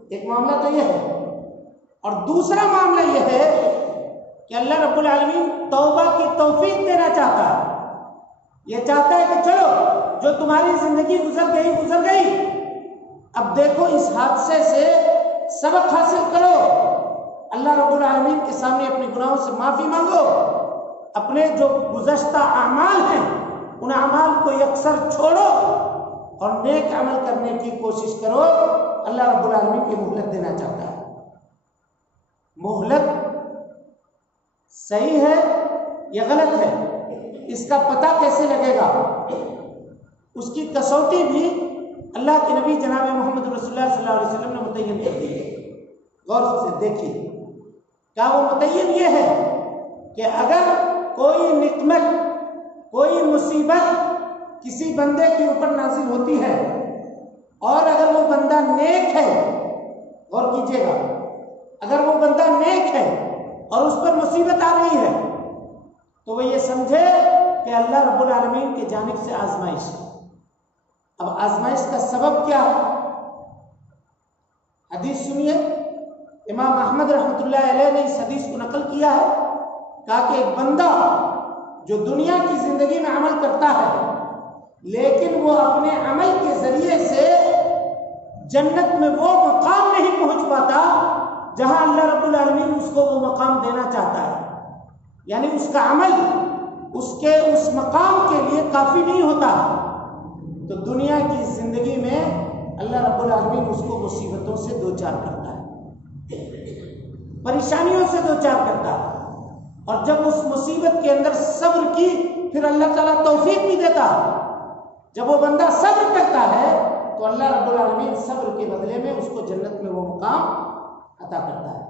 ایک معاملہ تو یہ ہے، اور دوسرا معاملہ یہ ہے کہ اللہ رب العالمین توبہ کی توفیق دینا چاہتا ہے۔ یہ چاہتا ہے کہ چلو جو تمہاری زندگی گزر گئی، اب دیکھو اس حادثے سے سبق حاصل کرو، اللہ رب العالمین کے سامنے اپنے گناہوں سے معافی مانگو، اپنے جو گزشتہ اعمال ہیں ان اعمال کو یکسر چھوڑو اور نیک عمل کرنے کی کوشش کرو۔ اللہ رب العالمین کی مہلت دینا چاہتا ہے۔ مہلت صحیح ہے یا غلط ہے، اس کا پتہ کیسے لگے گا؟ اس کی کسوٹی بھی اللہ کے نبی جناب محمد رسول اللہ صلی اللہ علیہ وسلم نے متعین کر دی ہے۔ غور سے دیکھیے، کیا وہ متعین یہ ہے کہ اگر کوئی نقمت، کوئی مصیبت کسی بندے کے اوپر نازل ہوتی ہے اور اگر وہ بندہ نیک ہے، غور کیجیے گا، اگر وہ بندہ نیک ہے اور اس پر مصیبت آ رہی ہے تو وہ یہ سمجھے کہ اللہ رب العالمین کی جانب سے آزمائش ہے۔ اب آزمائش کا سبب کیا ہے؟ حدیث سنیے، امام احمد رحمۃ اللہ علیہ نے اس حدیث کو نقل کیا ہے، کہا کہ ایک بندہ جو دنیا کی زندگی میں عمل کرتا ہے لیکن وہ اپنے عمل کے ذریعے سے جنت میں وہ مقام نہیں پہنچ پاتا جہاں اللہ رب العالمین اس کو وہ مقام دینا چاہتا ہے، یعنی اس کا عمل اس کے اس مقام کے لیے کافی نہیں ہوتا، تو دنیا کی زندگی میں اللہ رب العالمین اس کو مصیبتوں سے دوچار کرتا ہے، پریشانیوں سے دوچار کرتا ہے، اور جب اس مصیبت کے اندر صبر کی پھر اللہ تعالیٰ توفیق بھی دیتا ہے۔ جب وہ بندہ صبر کرتا ہے تو اللہ رب العالمین صبر کے بدلے میں اس کو جنت میں وہ مقام عطا کرتا ہے۔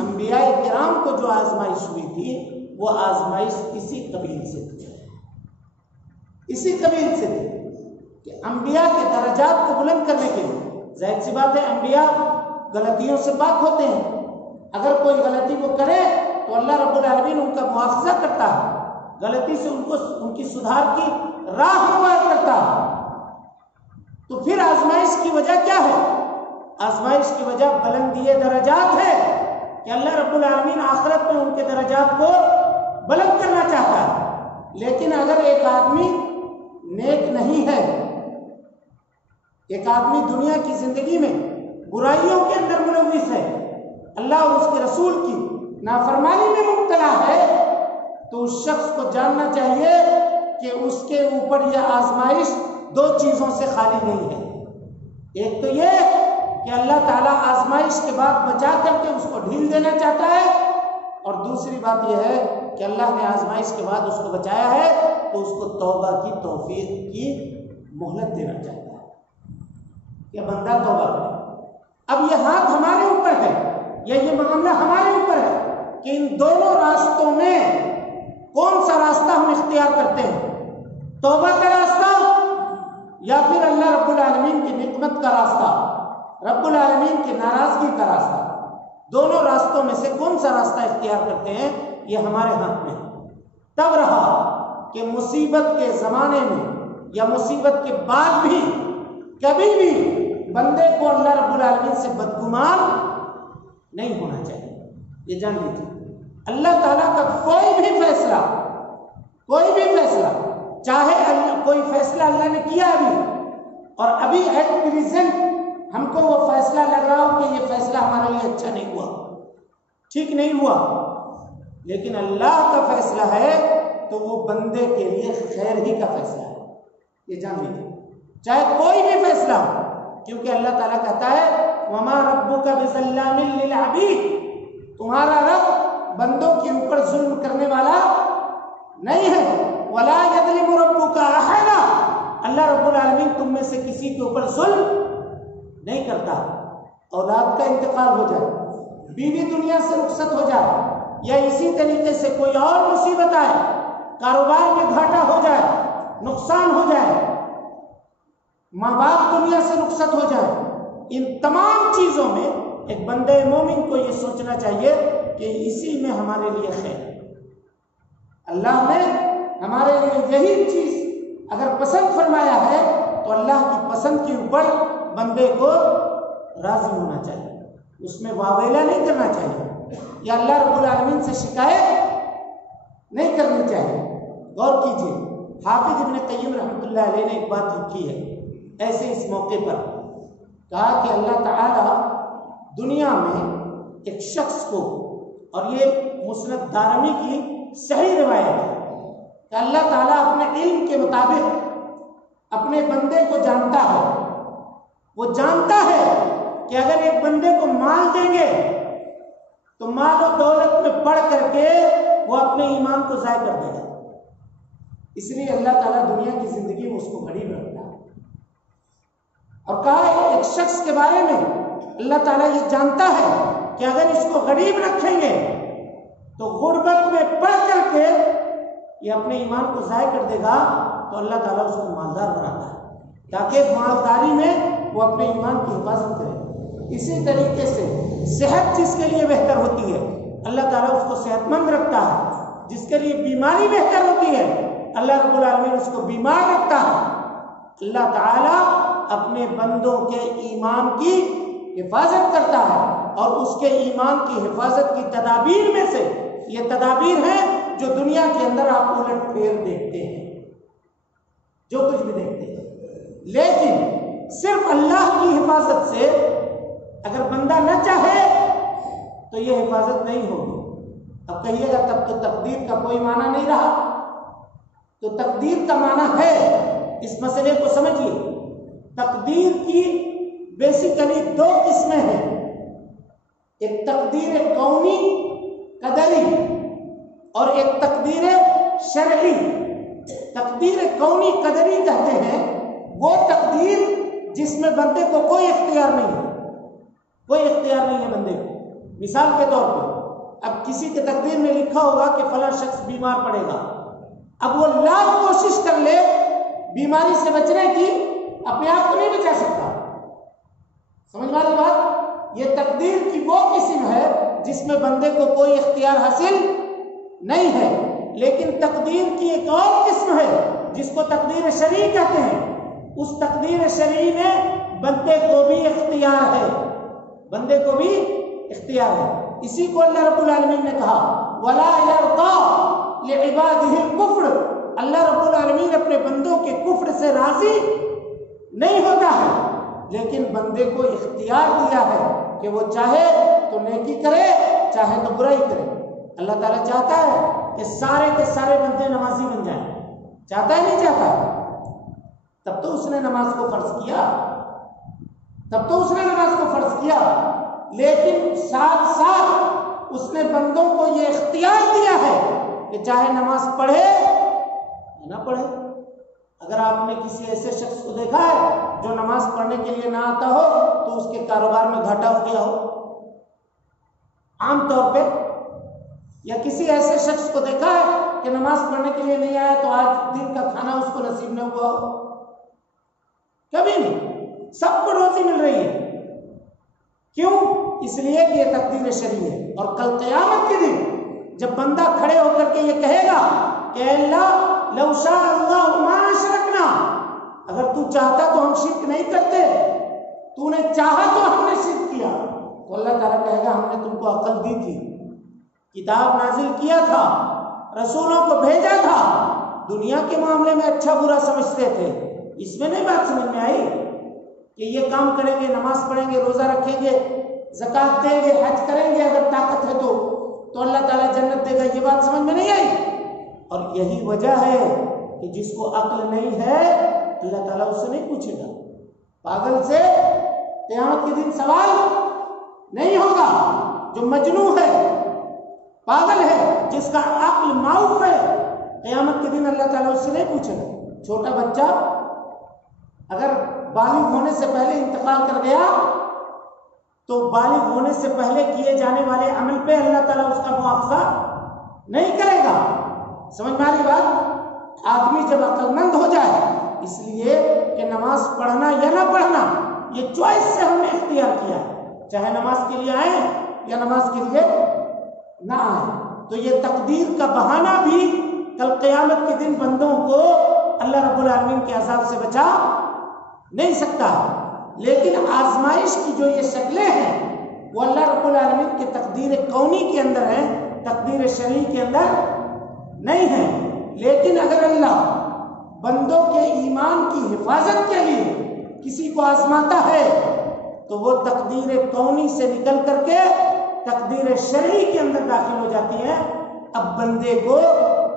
انبیاء کرام کو جو آزمائش ہوئی تھی وہ آزمائش اسی قبیل سے تھی، اسی قبیل سے تھی کہ انبیاء کے درجات کو بلند کرنے کے لیے، ظاہر سی بات ہے انبیاء غلطیوں سے پاک ہوتے ہیں، اگر کوئی غلطی وہ کرے تو اللہ رب العالمین ان کا مواخذہ کرتا ہے، غلطی سے ان کی سدھار کی راہ ہموار کرتا ہے۔ تو پھر آزمائش کی وجہ کیا ہے؟ آزمائش کی وجہ بلندی درجات ہے کہ اللہ رب العالمین آخرت میں ان کے درجات کو بلند کرنا چاہتا ہے۔ لیکن اگر ایک آدمی نیک نہیں ہے، ایک آدمی دنیا کی زندگی میں برائیوں کے اندر ملوث ہے، اللہ اور اس کے رسول کی نافرمانی میں مبتلا ہے، تو اس شخص کو جاننا چاہیے کہ اس کے اوپر یہ آزمائش دو چیزوں سے خالی نہیں ہے۔ ایک تو یہ کہ اللہ تعالیٰ آزمائش کے بعد بچا کر کے اس کو ڈھیل دینا چاہتا ہے، اور دوسری بات یہ ہے کہ اللہ نے آزمائش کے بعد اس کو بچایا ہے تو اس کو توبہ کی توفیق کی مہلت دینا چاہتا ہے کہ بندہ توبہ کرے۔ اب یہ ہاتھ ہمارے اوپر ہے، یہ معاملہ ہمارے اوپر ہے کہ ان دونوں راستوں میں کون سا راستہ ہم اختیار کرتے ہیں، توبہ کا راستہ یا پھر اللہ رب العالمین کی نقمت کا راستہ، رب العالمین کی ناراضگی کا راستہ۔ دونوں راستوں میں سے کون سا راستہ اختیار کرتے ہیں یہ ہمارے ہاتھ میں ہے۔ تب رہا کہ مصیبت کے زمانے میں یا مصیبت کے بعد بھی کبھی بھی بندے کو اللہ رب العالمین سے بدگمان نہیں ہونا چاہیے، یہ جان لیجیے۔ اللہ تعالیٰ کا کوئی بھی فیصلہ چاہے کوئی فیصلہ اللہ نے کیا ابھی، اور ابھی ایٹ پریزنٹ ہم کو وہ فیصلہ لگ رہا ہو کہ یہ فیصلہ ہمارے لیے اچھا نہیں ہوا، ٹھیک نہیں ہوا، لیکن اللہ کا فیصلہ ہے تو وہ بندے کے لیے خیر ہی کا فیصلہ ہے، یہ جان لیجیے، چاہے کوئی بھی فیصلہ ہو، کیونکہ اللہ تعالیٰ کہتا ہے وَمَا رَبُّكَ بِظَلَّامٍ لِّلْعَبِيدِ، تمہارا رب بندوں کے اوپر ظلم کرنے والا نہیں ہے، وَلَا يَظْلِمُ رَبُّكَ أَحَدًا، اللہ رب العالمین تم میں سے کسی کے اوپر ظلم نہیں کرتا۔ اولاد کا انتقال ہو جائے، بیوی دنیا سے رخصت ہو جائے، یا اسی طریقے سے کوئی اور مصیبت آئے، کاروبار میں گھاٹا ہو جائے، نقصان ہو جائے، ماں باپ دنیا سے رخصت ہو جائے، ان تمام چیزوں میں ایک بندے مومن کو یہ سوچنا چاہیے کہ اسی میں ہمارے لیے خیر ہے۔ اللہ نے ہمارے لیے یہی چیز اگر پسند فرمایا ہے تو اللہ کی پسند کے اوپر بندے کو راضی ہونا چاہیے، اس میں واویلا نہیں کرنا چاہیے، یا اللہ رب العالمین سے شکایت نہیں کرنی چاہیے۔ غور کیجیے، حافظ ابن قیم رحمۃ اللہ علیہ نے ایک بات لکھی ہے ایسے اس موقع پر، کہا کہ اللہ تعالیٰ دنیا میں ایک شخص کو، اور یہ مسند دارمی کی صحیح روایت ہے کہ اللہ تعالیٰ اپنے علم کے مطابق اپنے بندے کو جانتا ہے، وہ جانتا ہے کہ اگر ایک بندے کو مال دیں گے تو مال و دولت میں پڑھ کر کے وہ اپنے ایمان کو ضائع کر دے گا، اس لیے اللہ تعالیٰ دنیا کی زندگی میں اس کو غریب رکھتا ہے۔ اور کہا ایک شخص کے بارے میں اللہ تعالیٰ یہ جانتا ہے کہ اگر اس کو غریب رکھیں گے تو غربت میں پڑھ کر کے یہ اپنے ایمان کو ضائع کر دے گا، تو اللہ تعالیٰ اس کو مالدار بناتا ہے تاکہ مالداری میں وہ اپنے ایمان کی حفاظت کرے۔ اسی طریقے سے صحت جس کے لیے بہتر ہوتی ہے اللہ تعالیٰ اس کو صحت مند رکھتا ہے، جس کے لیے بیماری بہتر ہوتی ہے اللہ رب العالمین اس کو بیمار رکھتا ہے۔ اللہ تعالیٰ اپنے بندوں کے ایمان کی حفاظت کرتا ہے۔ اور اس کے ایمان کی حفاظت کی تدابیر میں سے یہ تدابیر ہیں جو دنیا کے اندر آپ الٹ پھیر دیکھتے ہیں، جو کچھ بھی دیکھتے ہیں، لیکن صرف اللہ کی حفاظت سے اگر بندہ نہ چاہے تو یہ حفاظت نہیں ہوگی۔ اب کہیے گا تب تو تقدیر کا کوئی معنی نہیں رہا، تو تقدیر کا معنی ہے، اس مسئلے کو سمجھیے۔ تقدیر کی بیسیکلی دو قسمیں ہیں، ایک تقدیر کونی قدری اور ایک تقدیر شرعی۔ تقدیر کونی قدری کہتے ہیں وہ تقدیر جس میں بندے کو کوئی اختیار نہیں ہے، کوئی اختیار نہیں ہے بندے کو۔ مثال کے طور پہ اب کسی کے تقدیر میں لکھا ہوگا کہ فلاں شخص بیمار پڑے گا، اب وہ لاکھ کوشش کر لے بیماری سے بچنے کی، اپنے آپ کو نہیں بچا سکتا۔ سمجھ والی بات؟ یہ تقدیر کی وہ قسم ہے جس میں بندے کو کوئی اختیار حاصل نہیں ہے۔ لیکن تقدیر کی ایک اور قسم ہے جس کو تقدیر شرعی کہتے ہیں، اس تقدیر شرعی میں بندے کو بھی اختیار ہے، بندے کو بھی اختیار ہے۔ اسی کو اللہ رب العالمین نے کہا وَلَا يَرْضَىٰ لِعِبَادِهِ الْكُفْرَ، اللہ رب العالمین اپنے بندوں کے کفر سے راضی نہیں ہوتا ہے، لیکن بندے کو اختیار دیا ہے کہ وہ چاہے تو نیکی کرے، چاہے تو برائی کرے۔ اللہ تعالیٰ چاہتا ہے کہ سارے کے سارے بندے نمازی بن جائیں، چاہتا ہے نہیں چاہتا؟ تب تو اس نے نماز کو فرض کیا، تب تو اس نے نماز کو فرض کیا، لیکن ساتھ ساتھ اس نے بندوں کو یہ اختیار دیا ہے کہ چاہے نماز پڑھے یا نہ پڑھے۔ اگر آپ نے کسی ایسے شخص کو دیکھا ہے جو نماز پڑھنے کے لیے نہ آتا ہو تو اس کے کاروبار میں گھاٹا ہو گیا ہو عام طور پہ، یا کسی ایسے شخص کو دیکھا ہے کہ نماز پڑھنے کے لیے نہیں آیا تو آج دن کا کھانا اس کو نصیب نہ ہوا ہو؟ کبھی نہیں، سب کو روزی مل رہی ہے۔ کیوں؟ اس لیے کہ یہ تقدیر شرعی ہے۔ اور کل قیامت کے دن جب بندہ کھڑے ہو کر کے یہ کہے گا کہ اللہ لو شاء اللہ ما اشرکنا، اگر تو چاہتا تو ہم شرک نہیں کرتے، تو نے چاہا تو ہم نے شرک کیا، تو اللہ تعالیٰ کہے گا ہم نے تم کو عقل دی تھی، کتاب نازل کیا تھا، رسولوں کو بھیجا تھا، دنیا کے معاملے میں اچھا برا سمجھتے تھے، اس میں نہیں بات سمجھ میں آئی کہ یہ کام کریں گے، نماز پڑھیں گے، روزہ رکھیں گے، زکوٰۃ دیں گے، حج کریں گے اگر طاقت ہے تو اللہ تعالیٰ جنت دے گا، یہ بات سمجھ میں نہیں آئی۔ اور یہی وجہ ہے کہ جس کو عقل نہیں ہے اللہ تعالیٰ اس سے نہیں پوچھے گا، پاگل سے قیامت کے دن سوال نہیں ہوگا۔ جو مجنون ہے، پاگل ہے، جس کا عقل معوف ہے، قیامت کے دن اللہ تعالیٰ اس سے نہیں پوچھے گا۔ چھوٹا بچہ اگر بالغ ہونے سے پہلے انتقال کر گیا تو بالغ ہونے سے پہلے کیے جانے والے عمل پہ اللہ تعالیٰ اس کا مواخذہ نہیں کرے گا۔ سمجھ میں آ رہی بات؟ آدمی جب عقل مند ہو جائے، اس لیے کہ نماز پڑھنا یا نہ پڑھنا یہ چوائس سے ہم نے اختیار کیا ہے، چاہے نماز کے لیے آئیں یا نماز کے لیے نہ آئیں، تو یہ تقدیر کا بہانہ بھی کل قیامت کے دن بندوں کو اللہ رب العالمین کے عذاب سے بچا نہیں سکتا۔ لیکن آزمائش کی جو یہ شکلیں ہیں وہ اللہ رب العالمین کے تقدیر کونی کے اندر ہیں، تقدیر شرعی کے اندر نہیں ہیں۔ لیکن اگر اللہ بندوں کے ایمان کی حفاظت کے لیے کسی کو آزماتا ہے تو وہ تقدیر کونی سے نکل کر کے تقدیر شرعی کے اندر داخل ہو جاتی ہے۔ اب بندے کو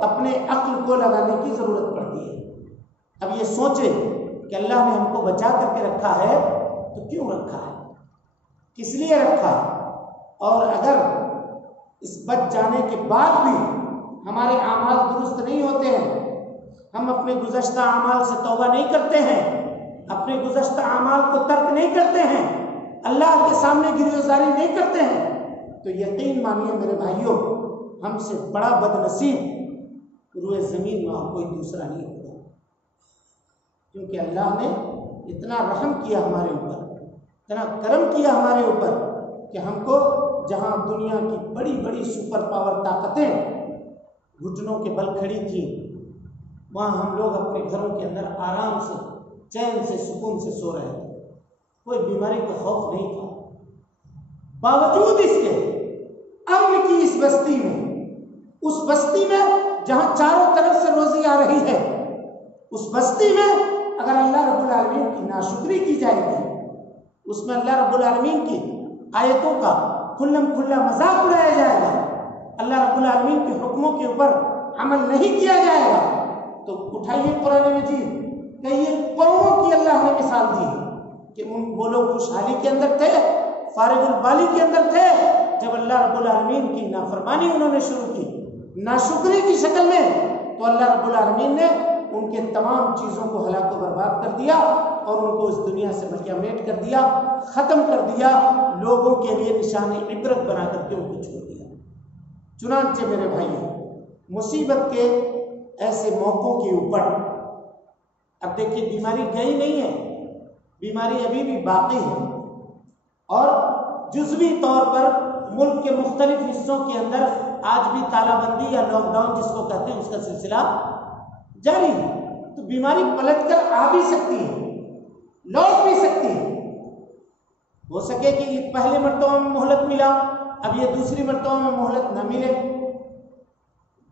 اپنے عقل کو لگانے کی ضرورت پڑتی ہے۔ اب یہ سوچے کہ اللہ نے ہم کو بچا کر کے رکھا ہے تو کیوں رکھا ہے، کس لیے رکھا، اور اگر اس بچ جانے کے بعد بھی ہمارے اعمال درست نہیں ہوتے ہیں، ہم اپنے گزشتہ اعمال سے توبہ نہیں کرتے ہیں، اپنے گزشتہ اعمال کو ترک نہیں کرتے ہیں، اللہ کے سامنے گریزاری نہیں کرتے ہیں، تو یقین مانیے میرے بھائیوں ہم سے بڑا بد نصیب روئے زمین میں کوئی دوسرا نہیں ہوگا، کیونکہ اللہ نے اتنا رحم کیا ہمارے اوپر، اتنا کرم کیا ہمارے اوپر کہ ہم کو جہاں دنیا کی بڑی بڑی سپر پاور طاقتیں گھٹنوں کے بل کھڑی تھی، وہاں ہم لوگ اپنے گھروں کے اندر آرام سے چین سے سکون سے سو رہے تھے، کوئی بیماری کا خوف نہیں تھا، باوجود اس کے امن کی اس بستی میں، اس بستی میں جہاں چاروں طرف سے روزی آ رہی ہے، اس بستی میں اگر اللہ رب العالمین کی ناشکری کی جائے گی، اس میں اللہ رب العالمین کی آیتوں کا کھلم کھلا مذاق اڑایا جائے گا، اللہ رب العالمین کے حکموں کے اوپر عمل نہیں کیا جائے گا، تو اٹھائیے قرآن مجید کہ یہ قوموں کی اللہ نے مثال دی کہ وہ لوگ خوشحالی کے اندر تھے، فارغ البالی کے اندر تھے، جب اللہ رب العالمین کی نافرمانی انہوں نے شروع کی ناشکری کی شکل میں، تو اللہ رب العالمین نے ان کے تمام چیزوں کو ہلاک و برباد کر دیا اور ان کو اس دنیا سے ملیا میٹ کر دیا، ختم کر دیا، لوگوں کے لیے نشانی عبرت بنا کر کے ان کو چھوڑ دیا۔ چنانچہ میرے بھائیوں، مصیبت کے ایسے موقعوں کے اوپر اب دیکھیے بیماری گئی نہیں ہے، بیماری ابھی بھی باقی ہے، اور جزوی طور پر ملک کے مختلف حصوں کے اندر آج بھی تالا بندی یا لاک ڈاؤن جس کو کہتے ہیں اس کا سلسلہ جاری ہے، تو بیماری پلٹ کر آ بھی سکتی ہے، لوٹ بھی سکتی ہے، ہو سکے کہ یہ پہلے مرتبہ میں مہلت ملا، اب یہ دوسری مرتبہ میں مہلت نہ ملے،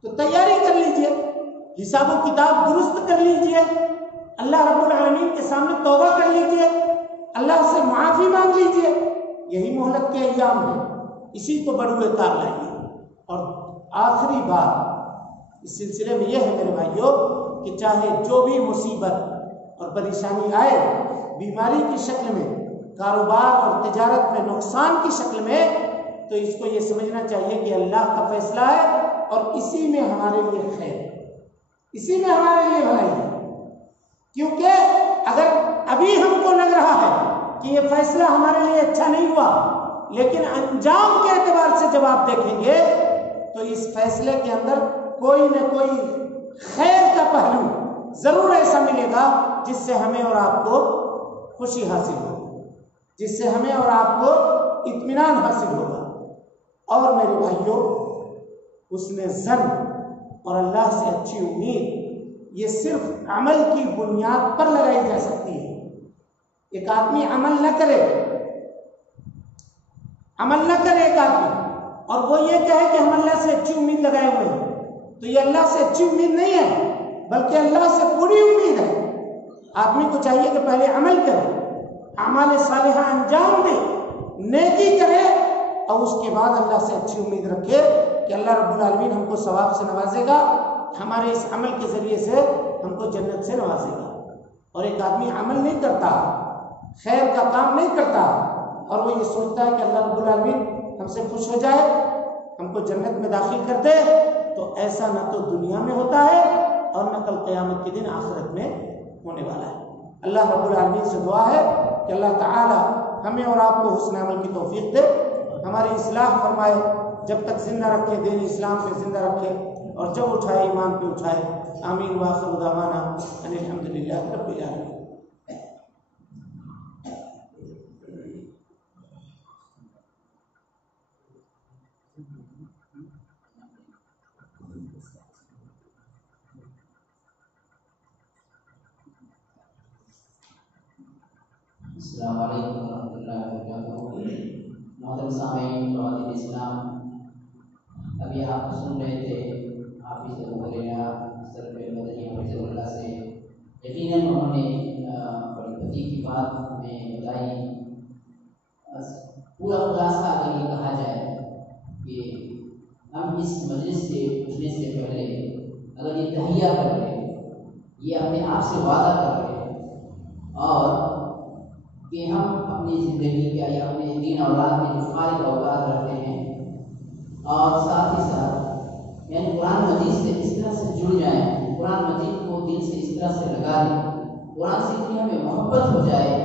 تو تیاری کر لیجئے، حساب و کتاب درست کر لیجئے، اللہ رب العالمین کے سامنے توبہ کر لیجئے، اللہ سے معافی مانگ لیجئے، یہی مہلت کے ایام ہیں، اسی کو بڑھوے کار لائیے۔ اور آخری بات اس سلسلے میں یہ ہے میرے بھائیوں کہ چاہے جو بھی مصیبت اور پریشانی آئے، بیماری کی شکل میں، کاروبار اور تجارت میں نقصان کی شکل میں، تو اس کو یہ سمجھنا چاہیے کہ اللہ کا فیصلہ ہے اور اسی میں ہمارے لیے خیر، اسی میں ہمارے لیے بھلائی ہے، کیونکہ اگر ابھی ہم کو لگ رہا ہے کہ یہ فیصلہ ہمارے لیے اچھا نہیں ہوا، لیکن انجام کے اعتبار سے جب آپ دیکھیں گے تو اس فیصلے کے اندر کوئی نہ کوئی خیر کا پہلو ضرور ایسا ملے گا جس سے ہمیں اور آپ کو خوشی حاصل ہوگی، جس سے ہمیں اور آپ کو اطمینان حاصل ہوگا۔ اور میرے بھائیوں، حسن ظن اور اللہ سے اچھی امید یہ صرف عمل کی بنیاد پر لگائی جا سکتی ہے۔ ایک آدمی عمل نہ کرے ایک آدمی اور وہ یہ کہے کہ ہم اللہ سے اچھی امید لگائے ہوئے ہیں، تو یہ اللہ سے اچھی امید نہیں ہے بلکہ اللہ سے پوری امید ہے۔ آدمی کو چاہیے کہ پہلے عمل کرے، اعمال صالحہ انجام دے، نیکی کرے، اور اس کے بعد اللہ سے اچھی امید رکھے کہ اللہ رب العالمین ہم کو ثواب سے نوازے گا، ہمارے اس عمل کے ذریعے سے ہم کو جنت سے نوازے گا۔ اور ایک آدمی عمل نہیں کرتا، خیر کا کام نہیں کرتا، اور وہ یہ سوچتا ہے کہ اللہ رب العالمین ہم سے خوش ہو جائے، ہم کو جنت میں داخل کر دے، تو ایسا نہ تو دنیا میں ہوتا ہے اور نہ کل قیامت کے دن آخرت میں ہونے والا ہے۔ اللہ رب العالمین سے دعا ہے کہ اللہ تعالی ہمیں اور آپ کو حسن عمل کی توفیق دے، ہماری اصلاح فرمائے، جب تک زندہ رکھے دین اسلام پہ زندہ رکھے، اور جب اٹھائے ایمان پہ اٹھائے۔ آمین وآخر دعوانا ان الحمدللہ رب العالمین۔ السلام علیکم ورحمۃ اللہ وبرکاتہ۔ محترم سامعین، خواتین اسلام، ابھی آپ سن رہے تھے حافظ ابو ہریرہ سرف مدنی حفظہ اللہ سے، یقیناً انہوں نے بڑی بدی کی بات ہمیں بتائی۔ پورا خلاصہ اگر یہ کہا جائے کہ ہم اس مجلس سے اٹھنے سے پہلے اگر یہ تہیہ کر رہے، یہ اپنے آپ سے وعدہ کر رہے اور کہ ہم اپنی زندگی کا یا اپنے دین اولاد میں جو فارغ اوقات رکھتے ہیں اور ساتھ ہی ساتھ یعنی قرآن مجید سے اس طرح سے جڑ جائیں، قرآن مجید کو دل سے اس طرح سے لگا لیں، قرآن سے اتنی ہمیں محبت ہو جائے،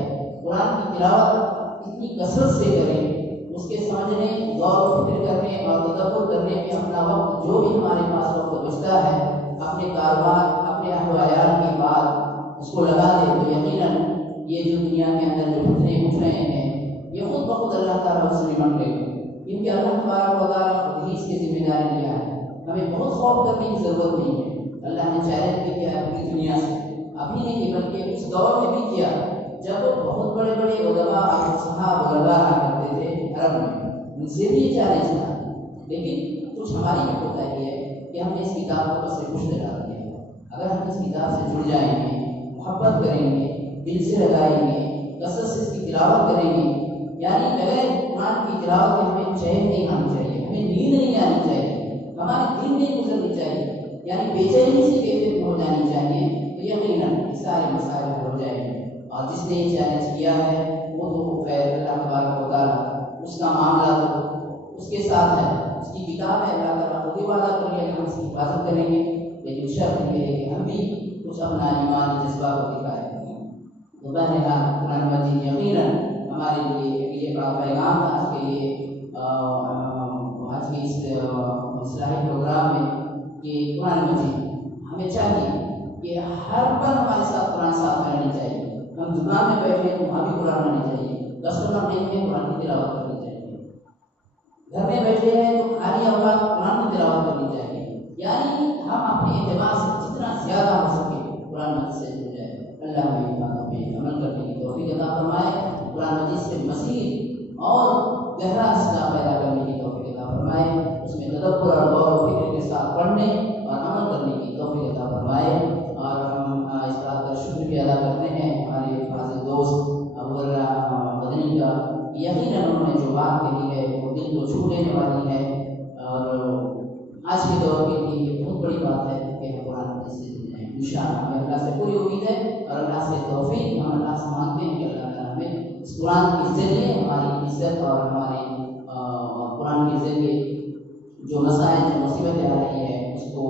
قرآن کی تلاوت اتنی کثرت سے کریں، اس کے سمجھنے، غور و فکر کرنے اور تدبر کرنے میں اپنا وقت جو بھی ہمارے پاس وقت بچتا ہے اپنے کاروبار، اپنے اہل و عیال کے بعد اس کو لگا دے، تو یقیناً یہ جو دنیا کے اندر جو فتنے اٹھ رہے ہیں یہ خود بخود اللہ تعالیٰ اس سے نمٹ لے گا، کیونکہ اللہ تبارک و تعالیٰ خود ہی اس کی ذمہ داری لیا ہے۔ ہمیں بہت خوف کرنے کی ضرورت نہیں ہے، اللہ نے چیلنج بھی کیا ہے پوری دنیا سے، ابھی نہیں بلکہ اس دور میں بھی کیا جب بہت بڑے بڑے علماء اور صحابہ بزرگان کرتے تھے عرب میں، ان سے بھی چیلنج تھا، لیکن کچھ ہماری بھی کوتاہی ہے کہ ہم نے اس کتاب کو بس سے کچھ ڈال دیا۔ اگر ہم اس کتاب سے جڑ جائیں گے، محبت کریں گے، دل سے لگائیں گے، کثرت سے اس کی تلاوت کریں گے، یعنی بغیر قرآن کی تلاوت کے ہمیں چین نہیں آنی چاہیے، ہمیں نیند نہیں آنی چاہیے، ہمارے دن نہیں گزرنی چاہیے، یعنی بے چینی سے کیفیت ہو جانی چاہیے، تو یقیناً یہ سارے مسائل حل ہو جائیں گے۔ اور جس نے یہ چیلنج کیا ہے وہ تو خیر اللہ تبارک و تعالیٰ اس کا معاملہ تو اس کے ساتھ ہے، اس کی کتاب ہے، اللہ تعالیٰ خود ہی وعدہ کر لیا کہ ہم اس کی حفاظت کریں گے، لیکن شرط یہ ہے کہ ہم بھی کچھ اپنا ایمان جذبہ کو دکھائیں۔ تو بہرحال قرآن مجید یقیناً ہمارے لیے یہ بڑا پیغام تھا آج کے اس اصلاحی پروگرام میں کہ قرآن مجید ہمیں چاہیے کہ ہر پل ہمارے ساتھ قرآن ساتھ رہنی چاہیے۔ ہم دکان میں بیٹھے ہیں تو وہاں بھی قرآن رہنی چاہیے، کسٹمر دیکھتے ہیں قرآن کی تلاوت کرنی چاہیے، گھر میں بیٹھے ہیں تو خالی اوقات قرآن کی تلاوت کرنی چاہیے، یعنی ہم اپنے اعتبار سے جتنا زیادہ ہو سکے قرآن مجید سے جڑ جائے۔ اللہ ہمیں باتوں پہ عمل کرنے کی توفیق عطا فرمائے، قرآن مجید سے مزید اور گہرا سلا پیدا کرنے کی توفیق عطا فرمائے، اس میں تدبر اور غور و فکر کے ساتھ پڑھنے اور عمل کرنے کی توفیق عطا فرمائے۔ اور ہم اس بات کا شکر بھی ادا کرتے ہیں ہمارے فاضل دوست ابو مدنی کا، یقیناً انہوں نے جو بات کہی ہے وہ دل کو چھو لینے والی ہے، اور آج کے دور کے لیے یہ بہت بڑی بات ہے کہ ہم قرآن مجید سے جڑے ہیں۔ انشاءاللہ ہمیں اللہ سے پوری امید ہے اور اللہ سے توفیق ہم اللہ سے مانگتے ہیں کہ اللہ تعالیٰ ہمیں اس قرآن کے ذریعے ہماری عزت اور ہمارے قرآن کے ذریعے جو مسائل جو مصیبتیں آ رہی ہے اس کو